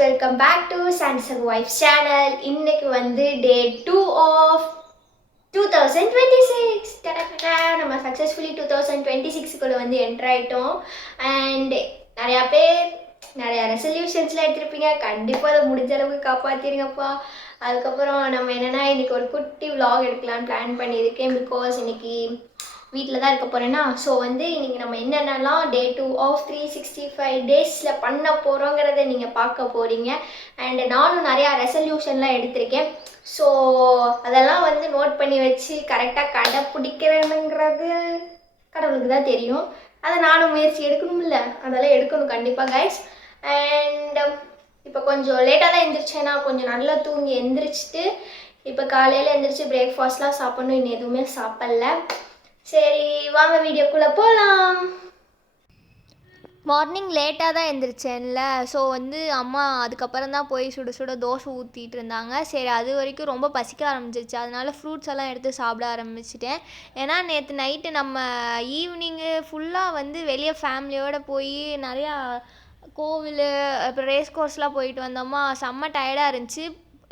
welcome back to Samsung Wife channel. இன்னைக்கு வந்து day 2 of 2026. நம்ம சக்ஸஸ்ஃபுல்லி 2026க்குள்ள வந்து என்டர் ஆயிட்டோம். அண்ட் நிறைய ரெசல்யூஷன்ஸ்லாம் எடுத்திருப்பீங்க. கண்டிப்பாக அதை முடிஞ்ச அளவுக்கு காப்பாற்றிருங்கப்பா. அதுக்கப்புறம் நம்ம என்னென்னா இன்றைக்கி ஒரு குட்டி vlog எடுக்கலான்னு பிளான் பண்ணியிருக்கேன். பிகாஸ் இன்னைக்கு வீட்டில் தான் இருக்க போகிறேன்னா. ஸோ வந்து இன்றைக்கி நம்ம என்னென்னலாம் day 2 of 365 டேஸில் பண்ண போகிறோங்கிறத நீங்கள் பார்க்க போகிறீங்க. அண்டு நானும் நிறையா ரெசல்யூஷன்லாம் எடுத்திருக்கேன். ஸோ அதெல்லாம் வந்து நோட் பண்ணி வச்சு கரெக்டாக கடைப்பிடிக்கிறேனுங்கிறது கடவுளுக்கு தான் தெரியும். அதை நானும் முயற்சி எடுக்கணும்ல, அதெல்லாம் எடுக்கணும் கண்டிப்பாக கைஸ். அண்ட் இப்போ கொஞ்சம் லேட்டாக தான் எழுந்திரிச்சேன்னா கொஞ்சம் நல்லா தூங்கி எந்திரிச்சிட்டு இப்போ காலையில் எழுந்திரிச்சு பிரேக்ஃபாஸ்ட்லாம் சாப்பிட்ணும். இன்னும் எதுவுமே சாப்பிடல. சரி வாங்க வீடியோக்குள்ளே போகலாம். மார்னிங் லேட்டாக தான் எழுந்திரிச்சேன்ல. ஸோ வந்து அம்மா அதுக்கப்புறம் தான் போய் சுட சுட தோசை ஊற்றிட்டு இருந்தாங்க. சரி அது வரைக்கும் ரொம்ப பசிக்க ஆரம்பிச்சிருச்சு. அதனால ஃப்ரூட்ஸ் எல்லாம் எடுத்து சாப்பிட ஆரம்பிச்சிட்டேன். ஏன்னா நேற்று நைட்டு நம்ம ஈவினிங்கு ஃபுல்லாக வந்து வெளியே ஃபேமிலியோடு போய் நிறையா கோவில் அப்புறம் ரேஸ் கோர்ஸ்லாம் போயிட்டு வந்தோமா. செம்ம டயர்டாக இருந்துச்சு.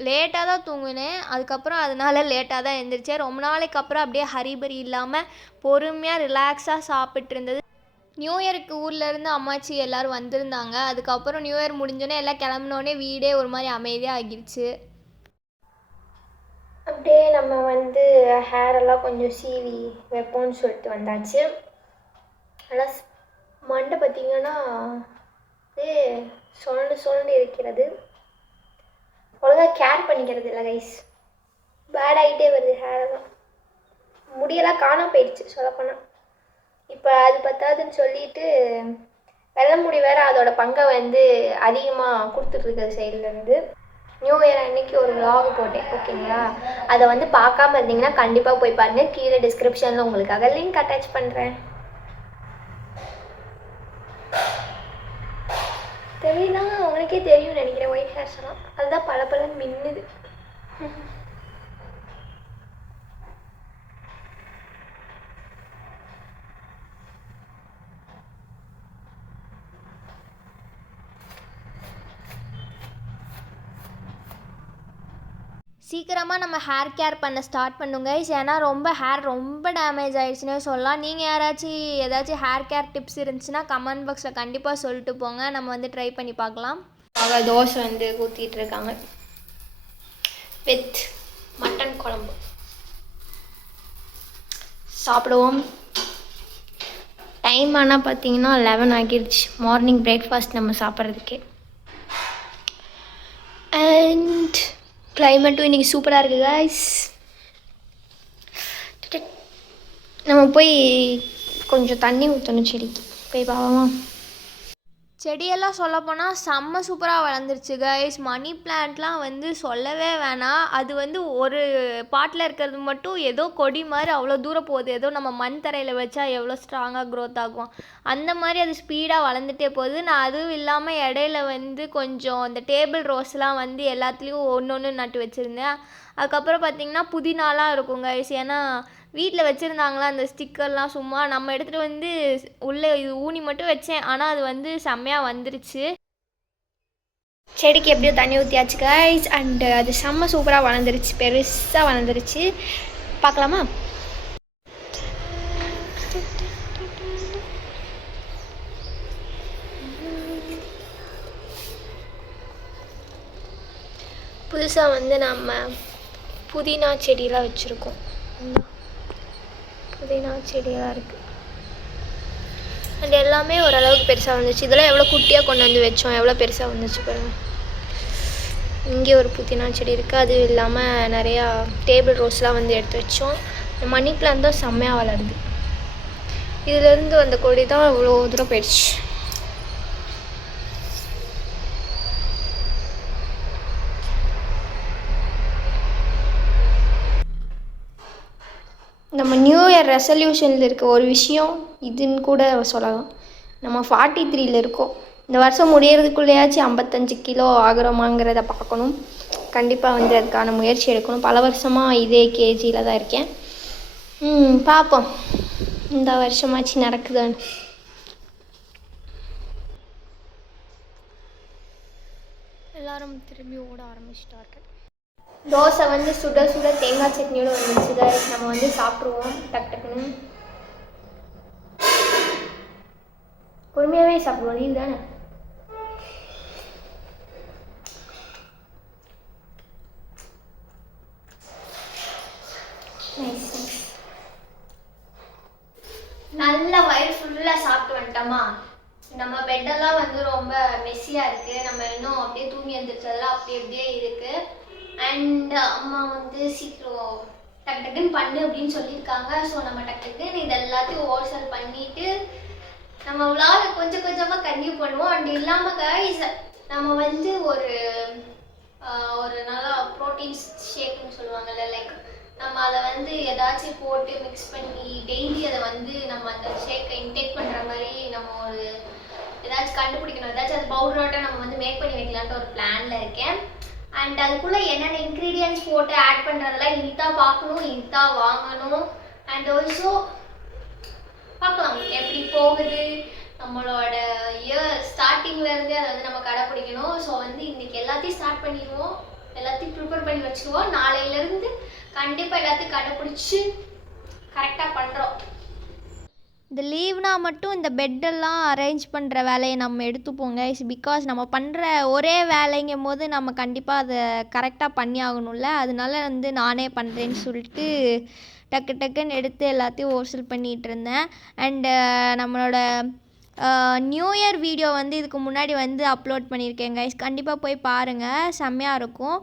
லேட்டாக தான் தூங்கினேன். அதுக்கப்புறம் அதனால லேட்டாக தான் எழுந்திரிச்சேன். ரொம்ப நாளைக்கு அப்புறம் அப்படியே ஹரிபரி இல்லாமல் பொறுமையாக ரிலாக்ஸாக சாப்பிட்டு இருந்தது. நியூ இயருக்கு ஊர்லேருந்து அம்மாச்சி எல்லோரும் வந்திருந்தாங்க. அதுக்கப்புறம் நியூ இயர் முடிஞ்சோடனே எல்லாம் கிளம்பினோடனே வீடே ஒரு மாதிரி அமைதியாக ஆகிடுச்சு. அப்படியே நம்ம வந்து ஹேரெல்லாம் கொஞ்சம் சீவி வைப்போம்னு சொல்லிட்டு வந்தாச்சு. ஆனால் மண்டை பார்த்திங்கன்னா சுரண்டு இருக்கிறது. ஒழுங்காக கேர் பண்ணிக்கிறது இல்லை கைஸ். பேட் ஆகிட்டே வருது ஹேரெல்லாம். முடியெல்லாம் காணாம போயிடுச்சு சொல்லப்போனால். இப்போ அது பத்தாதுன்னு சொல்லிட்டு வெள்ளை முடி வேறு அதோட பங்கை வந்து அதிகமாக கொடுத்துட்ருக்குற சைட்லேருந்து. நியூ இயர் அன்னைக்கு ஒரு vlog போட்டேன் ஓகேங்களா. அதை வந்து பார்க்காம இருந்தீங்கன்னா கண்டிப்பாக போய் பாருங்கள். கீழே டிஸ்கிரிப்ஷனில் உங்களுக்காக லிங்க் அட்டாச் பண்ணுறேன். தெரியுதா? உங்களுக்கே தெரியும்னு நினைக்கிறேன் ஒயிட் ஹேர்ஸ் எல்லாம். அதுதான் பலன்னு மின்னுது. சீக்கிரமாக நம்ம ஹேர் கேர் பண்ண ஸ்டார்ட் பண்ணுங்க. ஏன்னா ஹேர் ரொம்ப டேமேஜ் ஆகிடுச்சுன்னே சொல்லலாம். நீங்கள் யாராச்சும் ஏதாச்சும் ஹேர் கேர் டிப்ஸ் இருந்துச்சுன்னா கமெண்ட் பாக்ஸில் கண்டிப்பாக சொல்லிட்டு போங்க. நம்ம வந்து ட்ரை பண்ணி பார்க்கலாம். அவள் தோசை வந்து ஊற்றிட்டு இருக்காங்க வித் மட்டன் குழம்பு. சாப்பிடுவோம். டைம் ஆனால் பார்த்தீங்கன்னா 11 ஆகிடுச்சு. மார்னிங் பிரேக்ஃபாஸ்ட் நம்ம சாப்பிட்றதுக்கே. அண்ட் கிளைமேட்டும் இன்றைக்கி சூப்பராக இருக்குது கைஸ். நம்ம போய் கொஞ்சம் தண்ணி ஊற்றணும் செடிக்கு. போய் பாவமா. செடியெல்லாம் சொல்லப்போனால் செம்ம சூப்பராக வளர்ந்துருச்சு கைஸ். மணி பிளான்ட்லாம் வந்து சொல்லவே வேணாம். அது வந்து ஒரு பாட்டில் இருக்கிறது மட்டும் ஏதோ கொடி மாதிரி அவ்வளோ தூரம் போகுது. ஏதோ நம்ம மண் தரையில் வச்சா எவ்வளோ ஸ்ட்ராங்காக க்ரோத் ஆகும் அந்த மாதிரி அது ஸ்பீடாக வளர்ந்துட்டே போகுது. நான் அதுவும் இல்லாமல் இடையில வந்து கொஞ்சம் இந்த டேபிள் ரோஸ்லாம் வந்து எல்லாத்துலேயும் ஒன்று நட்டு வச்சுருந்தேன். அதுக்கப்புறம் பார்த்திங்கன்னா புதினாலாம் இருக்கும் கைஸ். ஏன்னா வீட்டில் வச்சுருந்தாங்களா அந்த ஸ்டிக்கர்லாம் சும்மா நம்ம எடுத்துகிட்டு வந்து உள்ளே இது ஊனி மட்டும் வச்சேன். ஆனால் அது வந்து செம்மையாக வந்துருச்சு. செடிக்கு எப்படியோ தண்ணி ஊற்றியாச்சு கைஸ். அண்டு அது செம்ம சூப்பராக வளர்ந்துருச்சு. பெருசாக வளர்ந்துருச்சு. பார்க்கலாமா? புதுசாக வந்து நம்ம புதினா செடியெலாம் வச்சுருக்கோம். புதினா செடியெல்லாம் இருக்குது. அண்ட் எல்லாமே ஓரளவுக்கு பெருசாக வந்துச்சு. இதெல்லாம் எவ்வளோ குட்டியாக கொண்டு வந்து வச்சோம், எவ்வளோ பெருசாக வந்துச்சு பாருங்கள். இங்கே ஒரு புதினா செடி இருக்குது. அது இல்லாமல் நிறையா டேபிள் ரோஸ்லாம் வந்து எடுத்து வச்சோம். இந்த மணி பிளான்ட் தான் செம்மையாக வளருது. இதிலேருந்து வந்த கொடி தான் இவ்வளோ தூரம் போயிடுச்சு. நம்ம நியூ இயர் ரெசல்யூஷனில் இருக்க ஒரு விஷயம் இதுன்னு கூட சொல்லலாம். நம்ம 43 இருக்கோம். இந்த வருஷம் முடியறதுக்குள்ளேயாச்சும் 55 கிலோ ஆகிறோமாங்கிறத பார்க்கணும். கண்டிப்பாக வந்து அதுக்கான முயற்சி எடுக்கணும். பல வருஷமாக இதே கேஜியில் தான் இருக்கேன். பார்ப்போம் இந்த வருஷமாச்சு நடக்குதான்னு. எல்லாரும் திரும்பி ஓட ஆரம்பிச்சிட்டார்கள். தோசை வந்து சுட சுட தேங்காய் சட்னியோடு வந்துச்சு guys. நம்ம வந்து சாப்பிட்ருவோம் டக்கு டக்குன்னு. பொறுமையாகவே சாப்பிடுவோம், லீவ் தானே. நல்ல வயிறு ஃபுல்லாக சாப்பிட்டு வந்துட்டோமா. நம்ம பெட்டெல்லாம் வந்து ரொம்ப மெஸ்ஸியாக இருக்குது. நம்ம இன்னும் அப்படியே தூங்கி எழுந்திரிச்சதெல்லாம் அப்படியே இருக்குது. அண்ட் அம்மா வந்து சீக்கிரம் டக்கு டக்குன்னு பண்ணு அப்படின்னு சொல்லியிருக்காங்க. ஸோ நம்ம டக்கு டக்குன்னு இது எல்லாத்தையும் ஓவர்சல் பண்ணிவிட்டு நம்ம விளாக கொஞ்சம் கொஞ்சமாக கன்டினியூ பண்ணுவோம். அண்ட் இல்லாமல் கைஸ் நம்ம வந்து ஒரு நல்லா ப்ரோட்டீன் ஷேக்குன்னு சொல்லுவாங்கல்ல, லைக் நம்ம அதை வந்து ஏதாச்சும் போட்டு மிக்ஸ் பண்ணி டெய்லி அதை வந்து நம்ம அந்த ஷேக்கை இன்டேக் பண்ணுற மாதிரி நம்ம ஒரு ஏதாச்சும் கண்டுபிடிக்கணும். ஏதாச்சும் அது பவுடரோட்ட நம்ம வந்து மேக் பண்ணி வைக்கலான்ட்டு ஒரு பிளானில் இருக்கேன். அண்ட் அதுக்குள்ளே என்னென்ன இன்க்ரீடியன்ஸ் போட்டு ஆட் பண்ணுறதெல்லாம் இனித்தான் பார்க்கணும், இனித்தான் வாங்கணும். அண்ட் ஆல்சோ பார்க்கலாம் எப்படி போகுது நம்மளோட இயர் ஸ்டார்டிங்லேருந்தே அதை வந்து நம்ம கடைப்பிடிக்கணும். ஸோ வந்து இன்றைக்கி எல்லாத்தையும் ஸ்டார்ட் பண்ணிடுவோம், எல்லாத்தையும் ப்ரிப்பேர் பண்ணி வச்சுக்குவோம். நாளையிலேருந்து கண்டிப்பாக எல்லாத்தையும் கடைப்பிடிச்சி கரெக்டாக பண்ணுறோம். இந்த லீவ்னா மட்டும் இந்த பெட்டெல்லாம் அரேஞ்ச் பண்ணுற வேலையை நம்ம எடுத்துப்போங்க. பிகாஸ் நம்ம பண்ணுற ஒரே வேலைங்கும் போது நம்ம கண்டிப்பாக அதை கரெக்டாக பண்ணி ஆகணும்ல. அதனால வந்து நானே பண்ணுறேன்னு சொல்லிட்டு டக்கு டக்குன்னு எடுத்து எல்லாத்தையும் ஓர்சல் பண்ணிகிட்டு இருந்தேன். அண்டு நம்மளோட நியூ இயர் வீடியோ வந்து இதுக்கு முன்னாடி வந்து அப்லோட் பண்ணியிருக்கேன் கைஸ். கண்டிப்பாக போய் பாருங்கள், செம்மையாக இருக்கும்.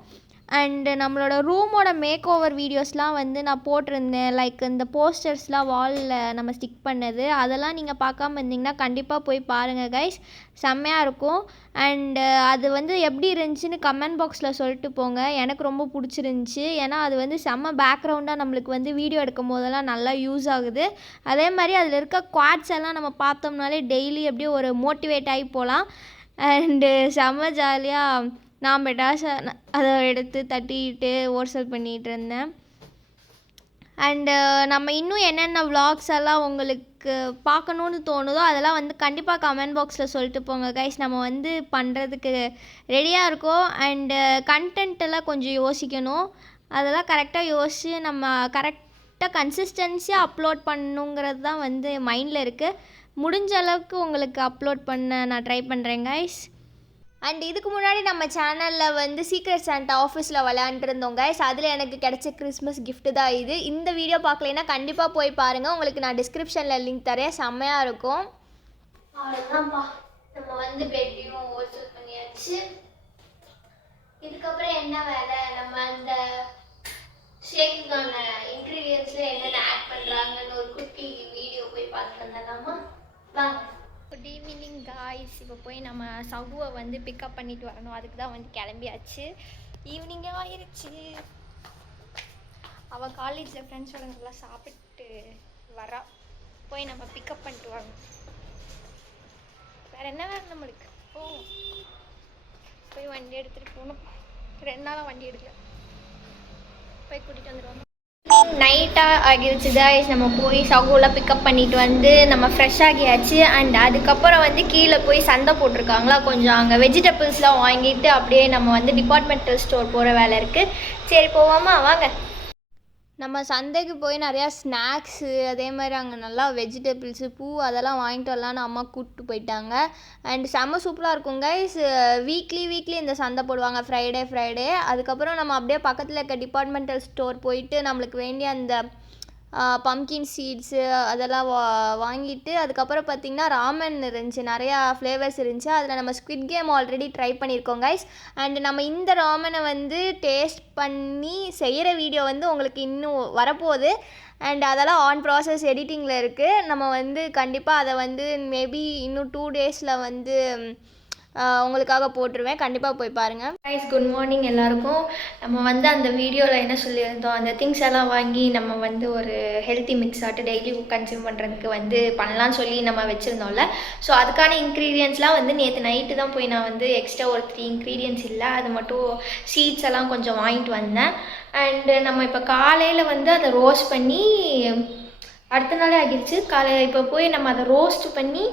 அண்டு நம்மளோட ரூமோட மேக் ஓவர் வீடியோஸ்லாம் வந்து நான் போட்டிருந்தேன். லைக் இந்த போஸ்டர்ஸ்லாம் வாலில் நம்ம ஸ்டிக் பண்ணது, அதெல்லாம் நீங்கள் பார்க்காம இருந்தீங்கன்னா கண்டிப்பாக போய் பாருங்கள் கைஸ், செம்மையாக இருக்கும். அண்டு அது வந்து எப்படி இருந்துச்சுன்னு கமெண்ட் பாக்ஸில் சொல்லிட்டு போங்க. எனக்கு ரொம்ப பிடிச்சிருந்துச்சி. ஏன்னா அது வந்து செம்ம பேக்ரவுண்டாக நம்மளுக்கு வந்து வீடியோ எடுக்கும் போதெல்லாம் நல்லா யூஸ் ஆகுது. அதே மாதிரி அதில் இருக்க குவாட்ஸ் எல்லாம் நம்ம பார்த்தோம்னாலே டெய்லி அப்படியே ஒரு மோட்டிவேட் ஆகி போகலாம். அண்டு செம்ம ஜாலியாக நான் பெட்டாசை அதை எடுத்து தட்டிட்டு ஓர்சல் பண்ணிகிட்டு இருந்தேன். அண்டு நம்ம இன்னும் என்னென்ன விலாக்ஸ் எல்லாம் உங்களுக்கு பார்க்கணுன்னு தோணுதோ அதெல்லாம் வந்து கண்டிப்பாக கமெண்ட் பாக்ஸில் சொல்லிட்டு போங்க கைஸ். நம்ம வந்து பண்ணுறதுக்கு ரெடியாக இருக்கோம். அண்டு கண்டென்ட்டெல்லாம் கொஞ்சம் யோசிக்கணும். அதெல்லாம் கரெக்டாக யோசித்து நம்ம கரெக்டாக கன்சிஸ்டன்சியாக அப்லோட் பண்ணணுங்கிறது தான் வந்து மைண்டில் இருக்குது. முடிஞ்ச அளவுக்கு உங்களுக்கு அப்லோட் பண்ண நான் ட்ரை பண்ணுறேன் கைஸ். அண்ட் இதுக்கு முன்னாடி நம்ம சேனலில் வந்து சீக்ரெட் சாண்டா ஆஃபீஸில் விளையாண்டுருந்தோம் கைஸ். அதில் எனக்கு கிடைச்ச கிறிஸ்மஸ் கிஃப்ட்டு தான் இது. இந்த வீடியோ பார்க்கலைன்னா கண்டிப்பாக போய் பாருங்கள், உங்களுக்கு நான் டிஸ்கிரிப்ஷனில் லிங்க் தரேன், செம்மையாக இருக்கும். அவ்வளோதான்ப்பா, நம்ம வந்து பெட்டையும் ஓர்சல் பண்ணியாச்சு. இதுக்கப்புறம் என்ன வேலை, நம்ம அந்த ஷேக்குக்கான இன்க்ரீடியன்ஸில் என்னென்ன ஆட் பண்ணுறாங்கன்னு ஒரு குட்டி வீடியோ போய் பார்த்துட்டு வந்துடலாமா, வாங்க. Good evening guys. இப்போ போய் நம்ம சகுவை வந்து பிக்கப் பண்ணிட்டு வரணும், அதுக்கு தான் வந்து கிளம்பியாச்சு. ஈவினிங்கே ஆயிடுச்சு. அவள் காலேஜில் ஃப்ரெண்ட்ஸோட நல்லா சாப்பிட்டு வரா. போய் நம்ம பிக்கப் பண்ணிட்டு வரணும். வேறு என்ன வேறு நம்மளுக்கு போய் வண்டி எடுத்துகிட்டு போகணும். 2 நாளாக வண்டி எடுக்கல, போய் கூட்டிகிட்டு வந்துடுவோம். நைட்டாக ஆகிடுச்சு கைஸ். நம்ம போய் சகுவில் பிக்கப் பண்ணிட்டு வந்து நம்ம ஃப்ரெஷ் ஆகியாச்சு. அண்ட் அதுக்கப்புறம் வந்து கீழே போய் சந்தை போட்டிருக்காங்களா, கொஞ்சம் அங்கே வெஜிடபிள்ஸ்லாம் வாங்கிட்டு அப்படியே நம்ம வந்து டிபார்ட்மெண்டல் ஸ்டோர் போகிற வேலை இருக்குது. சரி போவோமா, வாங்க. நம்ம சந்தைக்கு போய் நிறையா ஸ்நாக்ஸு, அதே மாதிரி அங்கே நல்லா வெஜிடபிள்ஸு, பூ அதெல்லாம் வாங்கிட்டு வரலான்னு அம்மா கூப்பிட்டு போயிட்டாங்க. அண்ட் செம்ம சூப்பராக இருக்கும் கைஸ். வீக்லி இந்த சந்தை போடுவாங்க, ஃப்ரைடே. அதுக்கப்புறம் நம்ம அப்படியே பக்கத்தில் இருக்க டிபார்ட்மெண்டல் ஸ்டோர் போயிட்டு நம்மளுக்கு வேண்டிய அந்த பம்கின் சீட்ஸு அதெல்லாம் வாங்கிட்டு, அதுக்கப்புறம் பார்த்திங்கன்னா ராமன் இருந்துச்சு, நிறையா ஃப்ளேவர்ஸ் இருந்துச்சு. அதில் நம்ம ஸ்குவிட் கேம் ஆல்ரெடி ட்ரை பண்ணியிருக்கோம் கைஸ். அண்ட் நம்ம இந்த ராமனை வந்து டேஸ்ட் பண்ணி செய்கிற வீடியோ வந்து உங்களுக்கு இன்னும் வரப்போகுது. அண்ட் அதெல்லாம் ஆன் ப்ராசஸ் எடிட்டிங்கில் இருக்குது. நம்ம வந்து கண்டிப்பாக அதை வந்து மேபி இன்னும் 2 டேஸில் வந்து உங்களுக்காக போட்டுருவேன், கண்டிப்பாக போய் பாருங்கள். கைஸ் குட் மார்னிங் எல்லாருக்கும். நம்ம வந்து அந்த வீடியோவில் என்ன சொல்லியிருந்தோம், அந்த திங்ஸ் எல்லாம் வாங்கி நம்ம வந்து ஒரு ஹெல்த்தி மிக்ஸ் ஆட்டு டெய்லி கன்சியூம் பண்ணுறதுக்கு வந்து பண்ணலான்னு சொல்லி நம்ம வச்சுருந்தோம்ல. ஸோ அதுக்கான இன்க்ரீடியன்ஸ்லாம் வந்து நேற்று நைட்டு தான் போய் நான் வந்து எக்ஸ்ட்ரா ஒரு 3 இன்க்ரீடியன்ஸ் இல்லை, அது மட்டும் சீட்ஸ் எல்லாம் கொஞ்சம் வாங்கிட்டு வந்தேன். அண்டு நம்ம இப்போ காலையில் வந்து அதை ரோஸ்ட் பண்ணி அடுத்த நாளே ஆகிடுச்சு. காலையில் இப்போ போய் நம்ம அதை ரோஸ்ட் பண்ணி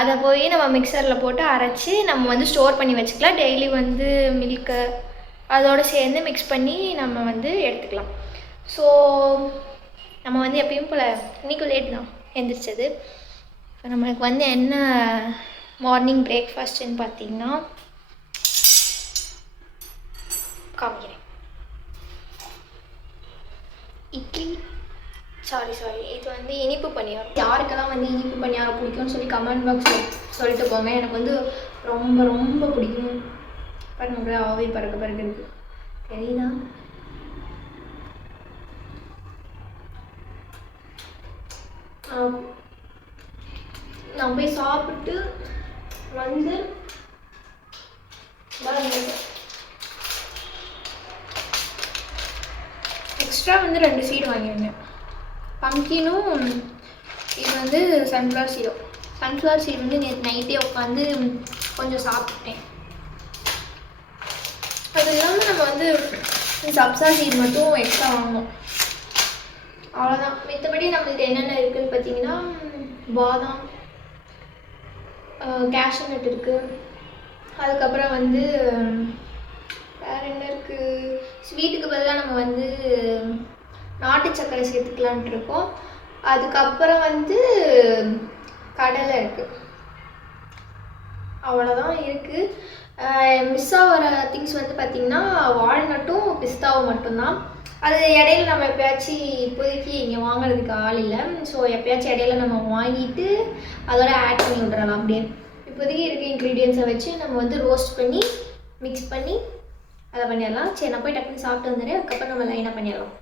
அதை போய் நம்ம மிக்சரில் போட்டு அரைச்சி நம்ம வந்து ஸ்டோர் பண்ணி வச்சுக்கலாம். டெய்லி வந்து மில்க்கு அதோடு சேர்ந்து மிக்ஸ் பண்ணி நம்ம வந்து எடுத்துக்கலாம். ஸோ நம்ம வந்து எப்பயும் போல் இன்றைக்கும் லேட் தான் எழுந்திரிச்சது. இப்போ நம்மளுக்கு வந்து என்ன மார்னிங் பிரேக்ஃபாஸ்ட்டுன்னு பார்த்தீங்கன்னா காமிக்கிறேன். இட்லி சாரி இது வந்து இனிப்பு பணியாரம். யாருக்கெல்லாம் வந்து இனிப்பு பணியாரம் பிடிக்கும்னு சொல்லி கமெண்ட் பாக்ஸில் சொல்லிட்டு போங்க. எனக்கு வந்து ரொம்ப ரொம்ப பிடிக்கும். பாருங்க அப்படியே ஆவி பறக்க இருக்குது தெரியுதா? நான் போய் சாப்பிட்டு வந்து எக்ஸ்ட்ரா வந்து 2 சீடு வாங்கியிருந்தேன். பம்கினும் இது வந்து சன்ஃப்ளவர் சீடு வந்து நேற்று நைட்டே உட்காந்து கொஞ்சம் சாப்பிட்டேன். அது இல்லாமல் நம்ம வந்து சப்ஸா சீடு மட்டும் எக்ஸ்ட்ரா வாங்கணும், அவ்வளோதான். மற்றபடி நம்மளுக்கு என்னென்ன இருக்குதுன்னு பார்த்தீங்கன்னா பாதாம், கேஷ்யூ நட் இருக்குது. அதுக்கப்புறம் வந்து வேறு என்ன இருக்குது, ஸ்வீட்டுக்கு பதிலாக நம்ம வந்து நாட்டு சர்க்கரை சேர்த்துக்கலான்ட்டு இருக்கோம். அதுக்கப்புறம் வந்து கடலை இருக்குது, அவ்வளோதான் இருக்குது. மிஸ் ஆகிற திங்ஸ் வந்து பார்த்திங்கன்னா வால்நட்டும் பிஸ்தாவும் மட்டும்தான். அது இடையில நம்ம எப்போயாச்சும் இப்போதைக்கு இங்கே வாங்குறதுக்கு ஆள் இல்லை. ஸோ எப்போயாச்சும் இடையில நம்ம வாங்கிட்டு அதோட ஆட் பண்ணி விட்றலாம். அப்படியே இப்போதைக்கு இருக்க இன்க்ரீடியன்ஸை வச்சு நம்ம வந்து ரோஸ்ட் பண்ணி மிக்ஸ் பண்ணி அதை பண்ணிடலாம். சரி, நான் போய் டக்குன்னு சாப்பிட்டு வந்துடுறேன். அதுக்கப்புறம் நம்ம லைனாக பண்ணிடலாம்.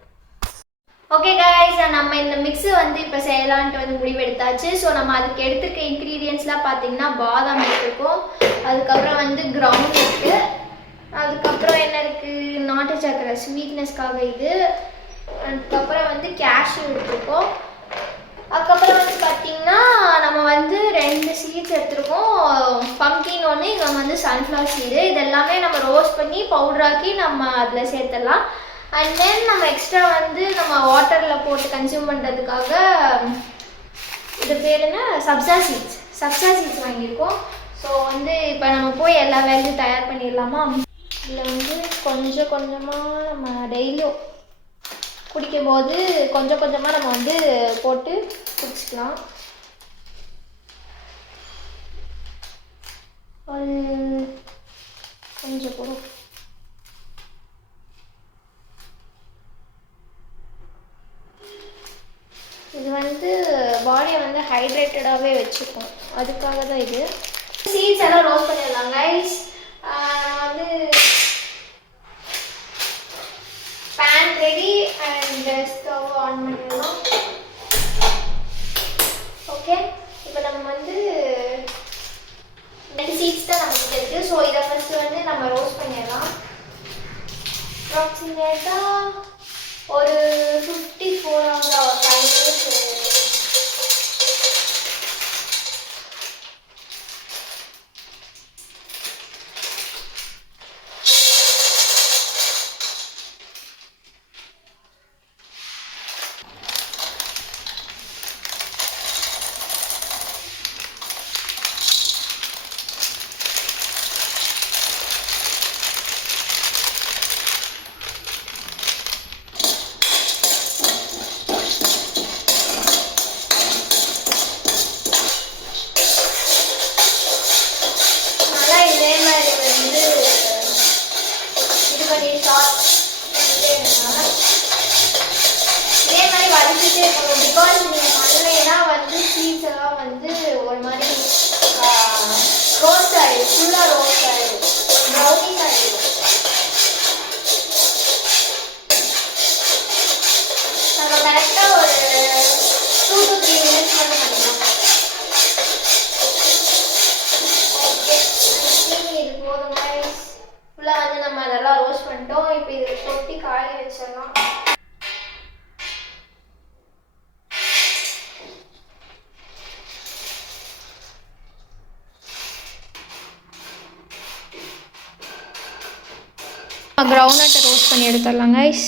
ஓகே கைஸ், நம்ம இந்த மிக்ஸு வந்து இப்போ செய்யலான்ட்டு வந்து முடிவெடுத்தாச்சு. ஸோ நம்ம அதுக்கு எடுத்துருக்க இன்க்ரீடியன்ஸ்லாம் பார்த்தீங்கன்னா பாதாம் எடுத்துருக்கோம், அதுக்கப்புறம் வந்து கிரவுண்ட் இருக்குது, அதுக்கப்புறம் என்ன இருக்குது நாட்டு சர்க்கரை ஸ்வீட்னஸ்க்காக இது, அதுக்கப்புறம் வந்து கேஷ்யூ எடுத்துருக்கோம், அதுக்கப்புறம் வந்து பார்த்திங்கன்னா நம்ம வந்து 2 சீட்ஸ் எடுத்துருக்கோம், பம்கின் ஒன்று, இங்கே வந்து சன்ஃப்ளவர் சீடு. இதெல்லாமே நம்ம ரோஸ்ட் பண்ணி பவுட்ராக்கி நம்ம அதில் சேர்த்துடலாம். அண்ட் தென் நம்ம எக்ஸ்ட்ரா வந்து நம்ம வாட்டரில் போட்டு கன்சியூம் பண்ணுறதுக்காக இது பேர் என்ன சப்ஸா சீட்ஸ் வாங்கியிருக்கோம். ஸோ வந்து இப்போ நம்ம போய் எல்லா வேலையும் தயார் பண்ணிடலாமா. இதில் வந்து கொஞ்சம் கொஞ்சமாக நம்ம டெய்லியும் குடிக்கும்போது கொஞ்சம் கொஞ்சமாக நம்ம வந்து போட்டு குடிச்சிக்கலாம். கொஞ்சம் போடும். இது வந்து பாடியை வந்து ஹைட்ரேட்டடாகவே வச்சுக்கும், அதுக்காக தான் இது. சீட்ஸ் எல்லாம் ரோஸ்ட் பண்ணிடலாம் கைஸ். வந்து pan ready and stove on பண்ணிடலாம். ஓகே, இப்போ நம்ம வந்து 2 சீட்ஸ் தான் நமக்கு இருக்குது. ஸோ இதை ஃபஸ்ட்டு வந்து நம்ம ரோஸ்ட் பண்ணிடலாம். அப்ராக்சிமேட்டாக ஒரு 54 ஆகுது, ஒரு 5 minutes. பிகாஸ் நீங்கள் பண்ணலைன்னா வந்து சீஸ் எல்லாம் வந்து ஒரு மாதிரி ரோஸ்ட் ஆகிடும், ஃபுல்லாக ரோஸ்ட் ஆகிடும், ப்ரௌனிங் ஆகிடும். நம்ம கரெக்டாக ஒரு 2 to 3 minutes மட்டும் பண்ணிக்கலாம். ஓகே, இது போதும் கைஸ். ஃபுல்லாக வந்து நம்ம அதெல்லாம் ரோஸ்ட் பண்ணிட்டோம். இப்போ இதை கொட்டி காய வச்சிடலாம். கிரவுண்ட்நட்டை ரோஸ்ட் பண்ணி எடுத்துடலாம் கைஸ்.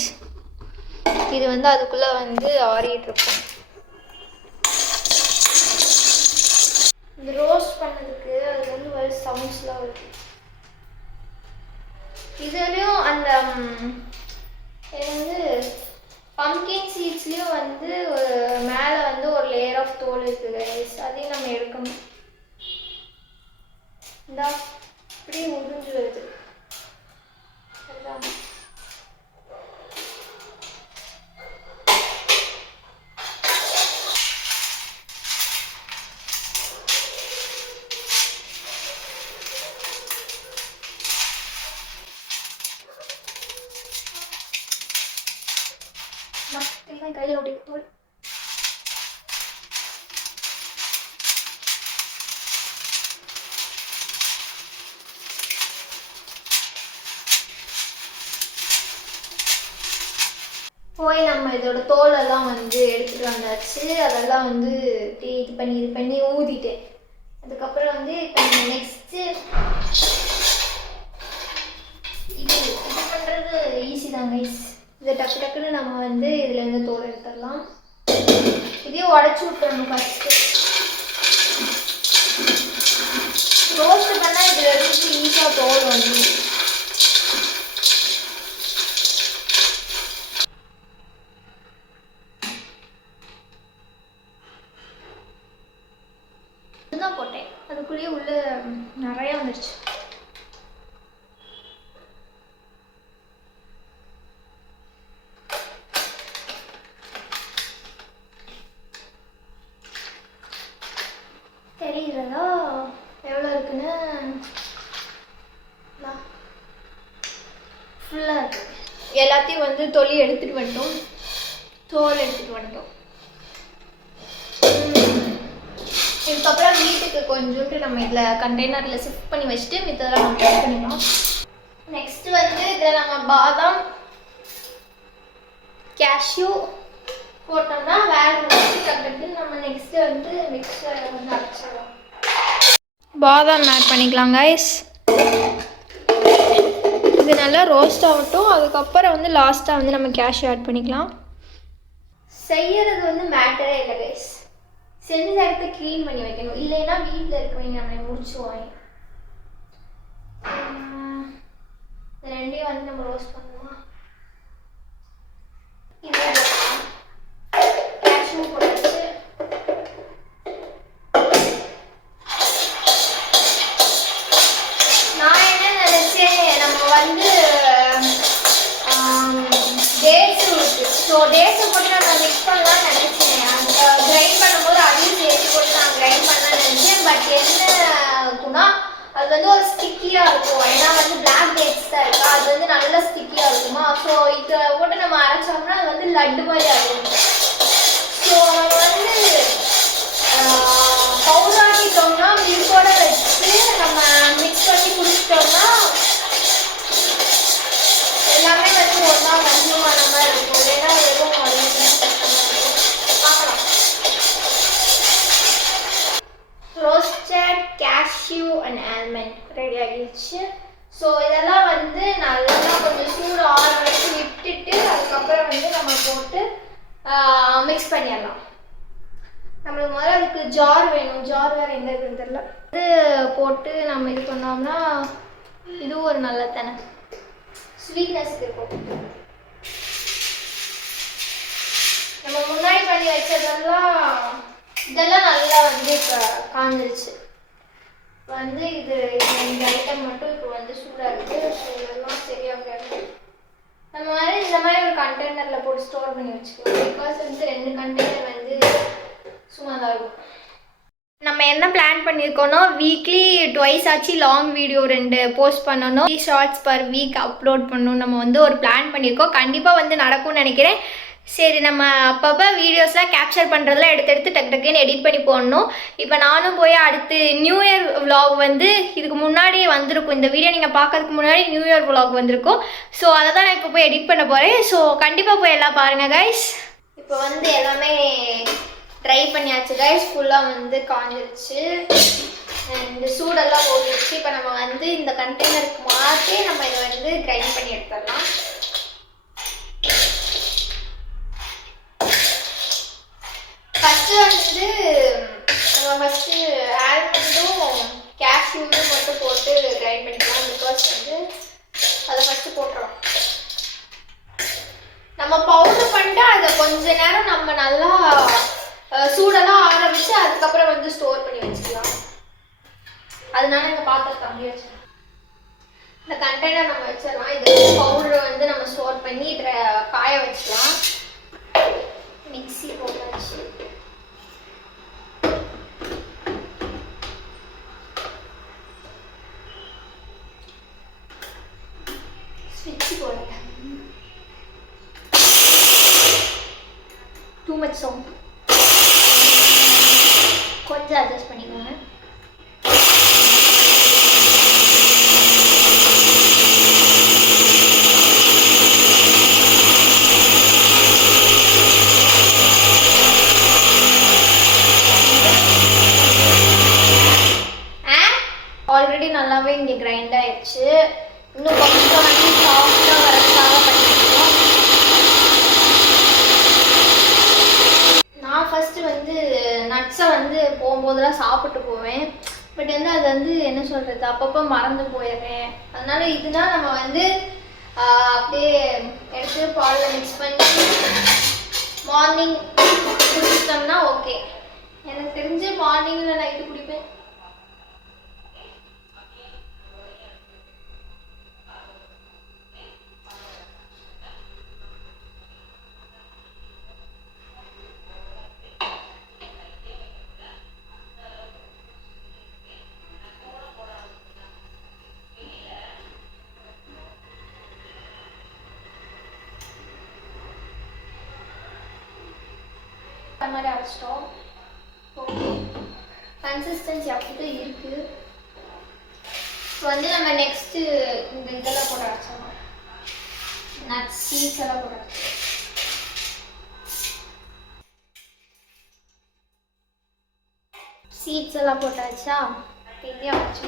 இது வந்து அதுக்குள்ளே வந்து ஆறிட்டு இருக்கும். பண்ணதுக்கு அது வந்து வர சவுண்ட்ஸ்லாம் வருது. இதுலேயும் அந்த வந்து பம்கின் சீட்ஸ்லேயும் வந்து மேலே வந்து ஒரு லேயர் ஆஃப் தோல் இருக்குது கைஸ். அதையும் நம்ம எடுக்கணும். இந்தா இப்படியே உறிஞ்சு வருது. அதுதான் கையில் ஓட்டி தோல். போய் நம்ம இதோட தோலெல்லாம் வந்து எடுத்துகிட்டு வந்தாச்சு. அதெல்லாம் வந்து இது பண்ணி ஊதிட்டேன். அதுக்கப்புறம் வந்து இப்போ நம்ம நெக்ஸ்ட்டு இது பண்ணுறது ஈஸி தான் கைஸ். இதை டக்குன்னு நம்ம வந்து இதுலேருந்து தோல் எடுத்துடலாம். இதையும் உடச்சி விட்டுறணும் ஃபஸ்ட்டு. ரோஸ்ட் பண்ணால் இதில் இருந்து ஈஸியாக தோல் வந்து தான் போட்டேன். அதுக்குள்ளேயே உள்ள நிறையா வந்துருச்சு. தெரியுறதா எவ்வளோ இருக்குன்னு? ஃபுல்லாக இருக்கு. எல்லாத்தையும் வந்து தொலி எடுத்துகிட்டு வந்துட்டோம். தோல் எடுத்துகிட்டு வந்துட்டோம். இதுக்கப்புறம் வீட்டுக்கு கொஞ்சோண்டு நம்ம இதில் கண்டெய்னரில் ஷிஃப்ட் பண்ணி வச்சுட்டு மித்ததெல்லாம் நம்ம ட்ரை பண்ணிக்கலாம். நெக்ஸ்ட் வந்து இதில் நம்ம பாதாம் கேஷ்யூ போட்டோம்னா வேறு டக்குன்னு நம்ம நெக்ஸ்ட்டு வந்து மிக்சர் வந்து அரைச்சிடலாம். பாதாம் ஆட் பண்ணிக்கலாம் கைஸ். இது நல்லா ரோஸ்ட் ஆகட்டும். அதுக்கப்புறம் வந்து லாஸ்ட்டாக வந்து நம்ம கேஷ்யூ ஆட் பண்ணிக்கலாம். செய்யறது வந்து மேட்டரே இல்லை கைஸ். செஞ்ச இடத்த க்ளீன் பண்ணி வைக்கணும். இல்லைன்னா வீட்டில் இருக்கவங்க நம்ம முடிச்சுவாங்க. ரெண்டையும் வந்து நம்ம ரோஸ்ட் பண்ணுவோமா? இது கேஷ்யூ போட்டாச்சு. நான் என்ன நினச்சேன், நம்ம வந்து டேட்ஸு இருக்குது. ஸோ டேட்ஸை போட்டு நான் மிக்ஸ் பண்ணலாம்னு நினச்சேன். அந்த கிரைண்ட் பண்ணும்போது அதையும் சேர்த்து போட்டு நான் கிரைண்ட் பண்ணலாம்னு நினச்சேன். பட் என்ன அது வந்து ஒரு ஸ்டிக்கியாக இருக்கும். ஏன்னா வந்து பிளாக் டேட்ஸ் தான் இருக்கா, அது வந்து நல்லா ஸ்டிக்கியாக இருக்குமா. ஸோ இதை போட்டு நம்ம அரைச்சோம்னா அது வந்து லட்டு மாதிரி ஆகும். ஸோ நம்ம வந்து பவுடாக்கிட்டோம்னா மில்கோட வச்சு நம்ம மிக்ஸ் பண்ணி குடிச்சிட்டோம்னா எல்லாமே வந்து ஒன்றா கன்சியூம் ஆன மாதிரி இருக்கும். இல்லைன்னா எதுவும் பார்க்கலாம். Roasted cashew and almond ready ஆகிடுச்சு. ஸோ இதெல்லாம் வந்து நல்லா கொஞ்சம் சூடு ஆற வச்சு விட்டுட்டு அதுக்கப்புறம் வந்து நம்ம போட்டு மிக்ஸ் பண்ணிடலாம். நம்மளுக்கு முதல்ல அதுக்கு ஜார் வேணும். ஜார் வேறு எந்த இருக்குன்னு தெரியல. இது போட்டு நம்ம இது பண்ணோம்னா இதுவும் ஒரு நல்ல தானே ஸ்வீட்னஸ் இருக்கும். நம்ம முன்னாடி பண்ணி வச்சதெல்லாம் இதெல்லாம் நல்லா வந்து இப்போ காஞ்சிருச்சு. வந்து இது இந்த ஐட்டம் மட்டும் இப்போ வந்து சூடாக இருக்குது. ஸோ இதெல்லாம் சரியாக நம்ம மாதிரி இந்த மாதிரி ஒரு கண்டெய்னரில் போட்டு ஸ்டோர் பண்ணி வச்சுக்கலாம். பிகாஸ் வந்து 2 கண்டெய்னர் வந்து சும்மா தான் இருக்கும். நம்ம என்ன பிளான் பண்ணியிருக்கோன்னா வீக்லி 2 ஆச்சு லாங் வீடியோ 2 போஸ்ட் பண்ணணும். 3 ஷார்ட்ஸ் பர் வீக் அப்லோட் பண்ணணும். நம்ம வந்து ஒரு பிளான் பண்ணியிருக்கோம். கண்டிப்பாக வந்து நடக்கும்னு நினைக்கிறேன். சரி, நம்ம அப்பப்போ வீடியோஸ்லாம் கேப்சர் பண்ணுறதுலாம் எடுத்து டக்குன்னு எடிட் பண்ணி போடணும். இப்போ நானும் போய் அடுத்து நியூ இயர் விலாக் வந்து இதுக்கு முன்னாடியே வந்திருக்கும். இந்த வீடியோ நீங்கள் பார்க்கறதுக்கு முன்னாடி நியூ இயர் விலாக் வந்திருக்கும். ஸோ அதை தான் நான் இப்போ போய் எடிட் பண்ண போகிறேன். ஸோ கண்டிப்பாக போய் எல்லாம் பாருங்கள் கைஸ். இப்போ வந்து எல்லாமே ட்ரை பண்ணியாச்சு கைஸ். ஃபுல்லாக வந்து காஞ்சிருச்சு. இந்த சூடெல்லாம் போட்டுருச்சு. இப்போ நம்ம வந்து இந்த கண்டெய்னருக்கு மாற்றி நம்ம இதை வந்து கிரைண்ட் பண்ணி எடுத்துடலாம். ஃபஸ்ட்டு வந்து நம்ம ஆல்மண்டும் போட்டுறோம். நம்ம பவுடர் பண்ணிட்டு அதை கொஞ்ச நேரம் நம்ம நல்லா சூடெல்லாம் ஆற வச்சு அதுக்கப்புறம் வந்து ஸ்டோர் பண்ணி வச்சுக்கலாம். அதனால இந்த பாத்திரத்தை அப்படியே வச்சுக்கலாம். இந்த கண்டெய்னர் நம்ம வச்சிடலாம். இது பவுடர் வந்து நம்ம ஸ்டோர் பண்ணி இதில் காய வச்சுக்கலாம். மிக்ஸி போட்டாச்சு. ஸ்விட்ச் போடுங்க. Too much sound. கொஞ்சம் அட்ஜஸ்ட் பண்ணிக்கோங்க. ஆல்ரெடி நல்லாவே இங்கே கிரைண்ட் ஆயிடுச்சு. இன்னும் கொஞ்சம் வந்து சாஃப்டாக வரதுக்காக பண்ணிக்கலாம். நான் ஃபஸ்ட்டு வந்து நட்ஸை வந்து போகும்போதெல்லாம் சாப்பிட்டு போவேன். பட் வந்து அது வந்து என்ன சொல்கிறது, அப்பப்போ மறந்து போயிடுறேன். அதனால இதுனா நம்ம வந்து அப்படியே எடுத்து பாலில் மிக்ஸ் பண்ணி மார்னிங் குடிச்சிட்டோம்னா ஓகே. எனக்கு தெரிஞ்சு மார்னிங்கில் நைட்டு குடிப்பேன். மாதிரி அரைச்சிட்டோம். ஓகே, கன்சிஸ்டன்சி அப்படிதான் இருக்குது. இப்போ வந்து நம்ம நெக்ஸ்ட்டு இந்த இதெல்லாம் போட்டு அரைச்சிடலாம். நட்ஸ் சீட்ஸ் எல்லாம் போட்டு அரைச்சிடலாம். சீட்ஸ் எல்லாம் போட்டாச்சா? இதையும் அரைச்சி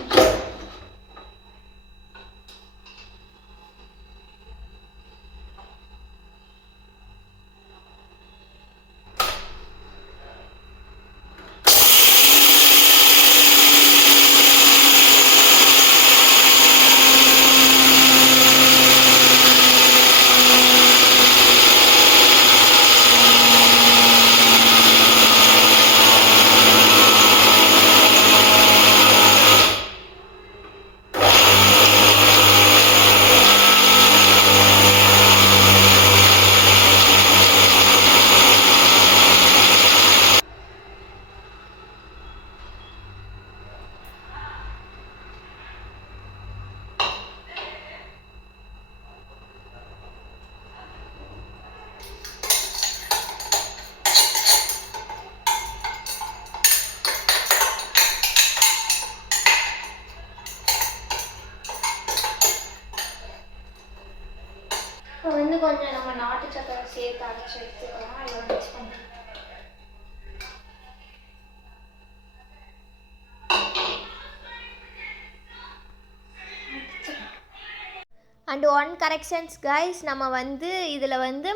வந்து கொஞ்சம் நம்ம நாட்டு சக்கரை சேர்த்து அரைச்சி எடுத்துக்கலாம். அதில் மிக்ஸ் பண்ணி அண்ட் ஒன் கரெக்ஷன்ஸ் கைஸ், நம்ம வந்து இதில் வந்து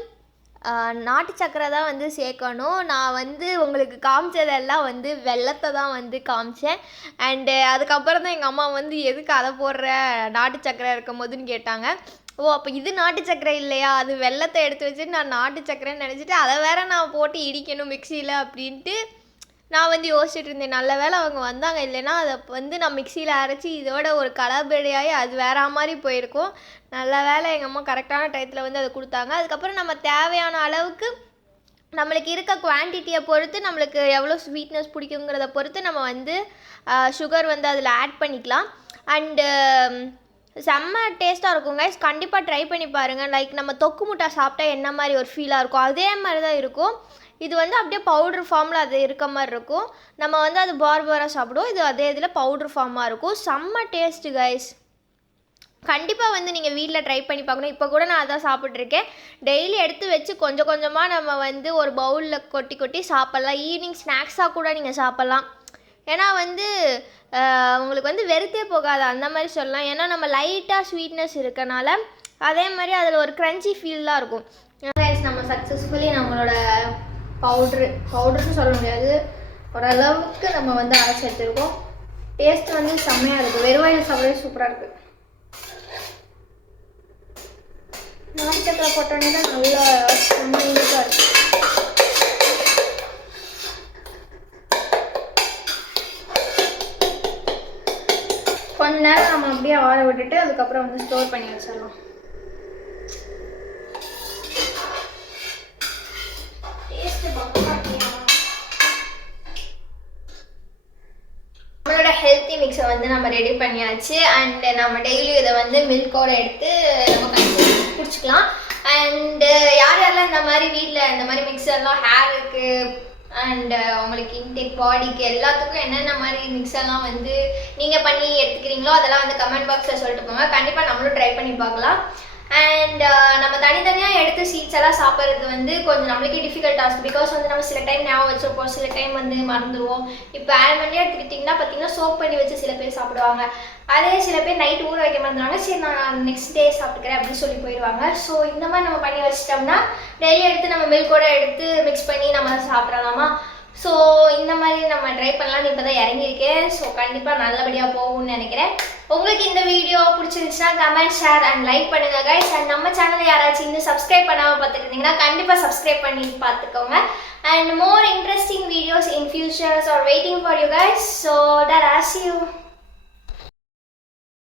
நாட்டு சக்கரை தான் வந்து சேர்க்கணும். நான் வந்து உங்களுக்கு காமிச்சதெல்லாம் வந்து வெல்லத்தை தான் வந்து காமிச்சேன். அண்டு அதுக்கப்புறம் தான் எங்கள் அம்மா வந்து எதுக்கு அதை போடுற நாட்டு சக்கரை இருக்கும் போதுன்னு கேட்டாங்க. ஓ, அப்போ இது நாட்டு சக்கரை இல்லையா, அது வெல்லத்தை எடுத்து வச்சுட்டு நான் நாட்டு சக்கரைன்னு நினச்சிட்டு அதை வேற நான் போட்டு இடிக்கணும் மிக்சியில் அப்படின்ட்டு நான் வந்து யோசிச்சுட்டு இருந்தேன். நல்ல வேளை அவங்க வந்தாங்க, இல்லைன்னா அதை வந்து நான் மிக்சியில் அரைச்சி இதோட ஒரு கலபடியாகி அது வேற மாதிரி போயிருக்கும். நல்ல வேளை எங்கள் அம்மா கரெக்டான டயத்தில் வந்து அதை கொடுத்தாங்க. அதுக்கப்புறம் நம்ம தேவையான அளவுக்கு நம்மளுக்கு இருக்க குவான்டிட்டியை பொறுத்து, நம்மளுக்கு எவ்வளோ ஸ்வீட்னஸ் பிடிக்குங்கிறத பொறுத்து நம்ம வந்து சுகர் வந்து அதில் ஆட் பண்ணிக்கலாம். அண்டு செம்ம டேஸ்ட்டாக இருக்கும் கைஸ். கண்டிப்பாக ட்ரை பண்ணி பாருங்கள். லைக் நம்ம தொக்கு முட்டை சாப்பிட்டா என்ன மாதிரி ஒரு ஃபீலாக இருக்கும் அதே மாதிரி தான் இருக்கும். இது வந்து அப்படியே பவுட்ரு ஃபார்மில் அது இருக்க மாதிரி இருக்கும். நம்ம வந்து அது பாராக சாப்பிடுவோம். இது அதே இதில் பவுட்ரு ஃபார்மாக இருக்கும். செம்ம டேஸ்ட்டு கைஸ். கண்டிப்பாக வந்து நீங்கள் வீட்டில் ட்ரை பண்ணி பார்க்கணும். இப்போ கூட நான் அதான் சாப்பிட்ருக்கேன். டெய்லி எடுத்து வச்சு கொஞ்சம் கொஞ்சமாக நம்ம வந்து ஒரு பவுலில் கொட்டி கொட்டி சாப்பிட்லாம். ஈவினிங் ஸ்நாக்ஸாக கூட நீங்கள் சாப்பிட்லாம். ஏன்னா வந்து உங்களுக்கு வந்து வெறுத்தே போகாது அந்த மாதிரி சொல்லலாம். ஏன்னா நம்ம லைட்டாக ஸ்வீட்னஸ் இருக்கனால அதே மாதிரி அதில் ஒரு க்ரன்ச்சி ஃபீல்லாம் இருக்கும். நம்ம சக்ஸஸ்ஃபுல்லி நம்மளோட பவுட்ருன்னு சொல்ல முடியாது, ஓரளவுக்கு நம்ம வந்து அரைச்சி எடுத்துருக்கோம். டேஸ்ட் வந்து செம்மையாக இருக்குது. வெறுவாயில் சாப்பிடவே சூப்பராக இருக்குது. நாட்டு சக்கரை போட்டோன்னே தான் நல்லா இனிப்பாக இருக்கும். கொஞ்ச நேரம் நம்ம அப்படியே ஆற விட்டுட்டு அதுக்கப்புறம் வந்து ஸ்டோர் பண்ணி வச்சிடலாம். நம்மளோட ஹெல்த்தி மிக்ஸை வந்து நம்ம ரெடி பண்ணியாச்சு. அண்ட் நம்ம டெய்லியும் இதை வந்து மில்கோட எடுத்து நம்ம குடிச்சிக்கலாம். அண்டு யார் யாரெல்லாம் இந்த மாதிரி வீட்டில் இந்த மாதிரி மிக்ஸர்லாம் ஹேருக்கு அண்ட் உங்களுக்கு இன்டேக் பாடிக்கு எல்லாத்துக்கும் என்னென்ன மாதிரி மிக்ஸர்லாம் வந்து நீங்கள் பண்ணி எடுத்துக்கிறீங்களோ அதெல்லாம் வந்து கமெண்ட் பாக்ஸில் சொல்லிட்டு போங்க. கண்டிப்பாக நம்மளும் ட்ரை பண்ணி பார்க்கலாம். அண்ட் நம்ம தனித்தனியாக எடுத்து சீட்ஸ் எல்லாம் சாப்பிட்றது வந்து கொஞ்சம் நம்மளுக்கே டிஃபிகல்ட் டாஸ்க். பிகாஸ் வந்து நம்ம சில டைம் ஞாபகம் வச்சுருப்போம், சில டைம் வந்து மறந்துடுவோம். இப்போ ஆல்மண்ட்லேயே எடுத்துக்கிட்டிங்கன்னா பார்த்தீங்கன்னா சோப் பண்ணி வச்சு சில பேர் சாப்பிடுவாங்க. அதே சில பேர் நைட் ஊற வைக்க மறந்துடுவாங்க. சரி நான் நெக்ஸ்ட் டே சாப்பிட்டுக்கிறேன் அப்படின்னு சொல்லி போயிடுவாங்க. ஸோ இந்த மாதிரி நம்ம பண்ணி வச்சிட்டோம்னா டெய்லி எடுத்து நம்ம மில்கோட எடுத்து மிக்ஸ் பண்ணி நம்ம சாப்பிட்றலாமா. ஸோ இந்த மாதிரி நம்ம ட்ரை பண்ணலான்னு இப்போ தான் இறங்கியிருக்கேன். ஸோ கண்டிப்பாக நல்லபடியாக போகும்னு நினைக்கிறேன். உங்களுக்கு இந்த வீடியோ பிடிச்சிருந்துச்சுன்னா கமெண்ட், ஷேர் அண்ட் லைக் பண்ணுங்க கைஸ். அண்ட் நம்ம சேனலை யாராச்சும் இன்னும் சப்ஸ்கிரைப் பண்ணாமல் பார்த்துட்டு இருந்தீங்கன்னா கண்டிப்பாக சப்ஸ்கிரைப் பண்ணி பார்த்துக்கோங்க. And more interesting videos in futures are waiting for you guys. So that, see you.